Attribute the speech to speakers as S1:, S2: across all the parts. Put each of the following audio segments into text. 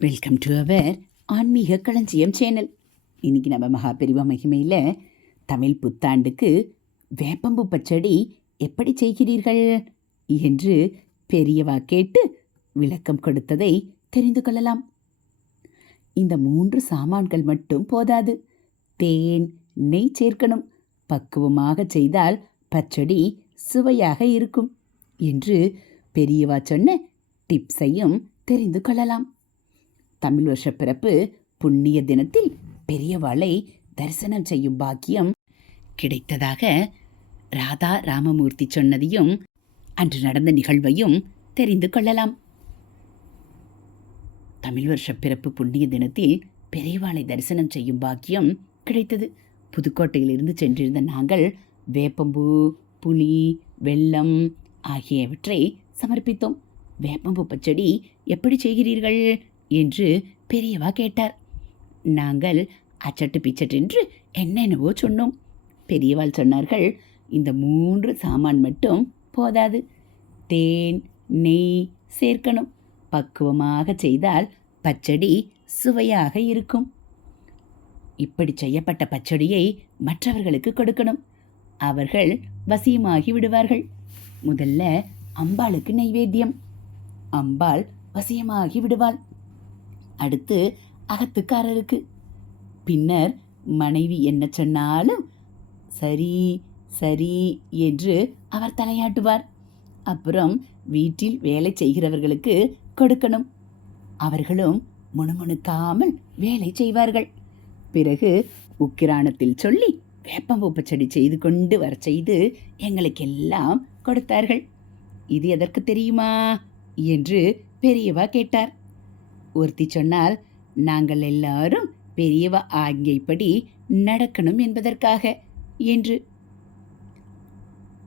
S1: Welcome to our ஆன்மீக களஞ்சியம் channel இன்றைக்கி நம்ம மகாபெரிவா மகிமையில் தமிழ் புத்தாண்டுக்கு வேப்பம்பு பச்சடி எப்படி செய்கிறீர்கள் என்று பெரியவா கேட்டு விளக்கம் கொடுத்ததை தெரிந்து கொள்ளலாம். இந்த மூன்று சாமான்கள் மட்டும் போதாது. தேன் நெய் சேர்க்கணும். பக்குவமாக செய்தால் பச்சடி சுவையாக இருக்கும் என்று பெரியவா சொன்ன டிப்ஸையும் தெரிந்து கொள்ளலாம். தமிழ் வருஷ பிறப்பு புண்ணிய தினத்தில் பெரியவாளை தரிசனம் செய்யும் பாக்கியம் கிடைத்ததாக ராதா ராமமூர்த்தி சொன்னதையும் அன்று நடந்த நிகழ்வையும் தெரிந்து கொள்ளலாம். தமிழ் வருஷ பிறப்பு புண்ணிய தினத்தில் பெரியவாளை தரிசனம் செய்யும் பாக்கியம் கிடைத்தது. புதுக்கோட்டையிலிருந்து சென்றிருந்த நாங்கள் வேப்பம்பூ புளி வெள்ளம் ஆகியவற்றை சமர்ப்பித்தோம். வேப்பம்பூ பச்சடி எப்படி செய்கிறீர்கள்? என்று பெரியவா கேட்டார். நாங்கள் அச்சட்டு பிச்சட்டு என்று என்னென்னவோ சொன்னோம். பெரியவாள் சொன்னார்கள் இந்த மூன்று சாமான் மட்டும் போதாது. தேன் நெய் சேர்க்கணும். பக்குவமாக செய்தால் பச்சடி சுவையாக இருக்கும். இப்படி செய்யப்பட்ட பச்சடியை மற்றவர்களுக்கு கொடுக்கணும். அவர்கள் வசியமாகி விடுவார்கள். முதல்ல அம்பாளுக்கு நைவேத்தியம் அம்பாள் வசியமாகி விடுவாள். அடுத்து அகத்துக்காரருக்கு. பின்னர் மனைவி என்ன சொன்னாலும் சரி சரி என்று அவர் தலையாட்டுவார். அப்புறம் வீட்டில் வேலை செய்கிறவர்களுக்கு கொடுக்கணும். அவர்களும் முணுமுணுக்காமல் வேலை செய்வார்கள். பிறகு உக்கிரானத்தில் சொல்லி வேப்பம்பூ செடி செய்து கொண்டு வர செய்து எங்களுக்கெல்லாம் கொடுத்தார்கள். இது எதற்கு தெரியுமா? என்று பெரியவா கேட்டார். ஒருத்தி சொன்னால் நாங்கள் எல்லாரும் பெரியவா ஆகியப்படி நடக்கணும் என்பதற்காக என்று.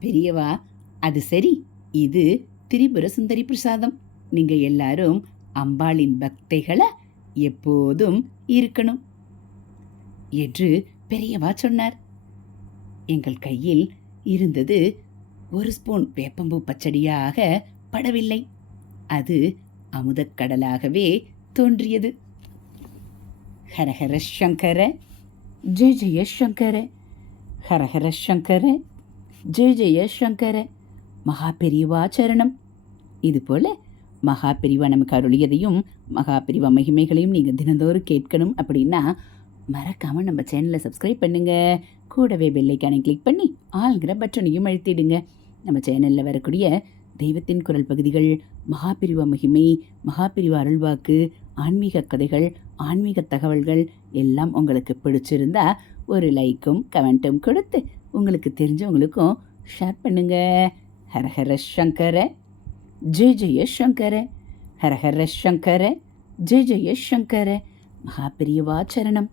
S1: பெரியவா அது சரி. இது திரிபுர சுந்தரி பிரசாதம். நீங்க எல்லாரும் அம்பாளின் பக்தைகளை எப்போதும் இருக்கணும் என்று பெரியவா சொன்னார். எங்கள் கையில் இருந்தது ஒரு ஸ்பூன் வேப்பம்பூ பச்சடியாக படவில்லை. அது அமுதக்கடலாகவே தோன்றியது. ஹரஹர சங்கர ஜெய ஜெய சங்கர ஹரஹர சங்கர ஜெய ஜெய சங்கர. மகா பெரியவா சரணம். இதுபோல் மகா பெரிவா நமக்கு அருளியதையும் மகா பெரிவா மகிமைகளையும் நீங்கள் தினந்தோறும் கேட்கணும் அப்படின்னா மறக்காமல் நம்ம சேனலை சப்ஸ்கிரைப் பண்ணுங்கள் கூடவே பெல்லைக்கானை கிளிக் பண்ணி ஆளுங்கிற பட்டனையும் அழுத்திடுங்க. நம்ம சேனலில் வரக்கூடிய தெய்வத்தின் குரல் பகுதிகள் மகாபிரிவா மகிமை மகாபிரிவா அருள்வாக்கு ஆன்மீக கதைகள் ஆன்மீக தகவல்கள் எல்லாம் உங்களுக்கு பிடிச்சிருந்தா ஒரு லைக்கும் கமெண்ட்டும் கொடுத்து உங்களுக்கு தெரிஞ்சவங்களுக்கும் ஷேர் பண்ணுங்க. ஹரஹர சங்கர ஜெய ஜெய சங்கர ஹரஹர சங்கர ஜெய ஜெய சங்கர. மகாபிரியவா சரணம்.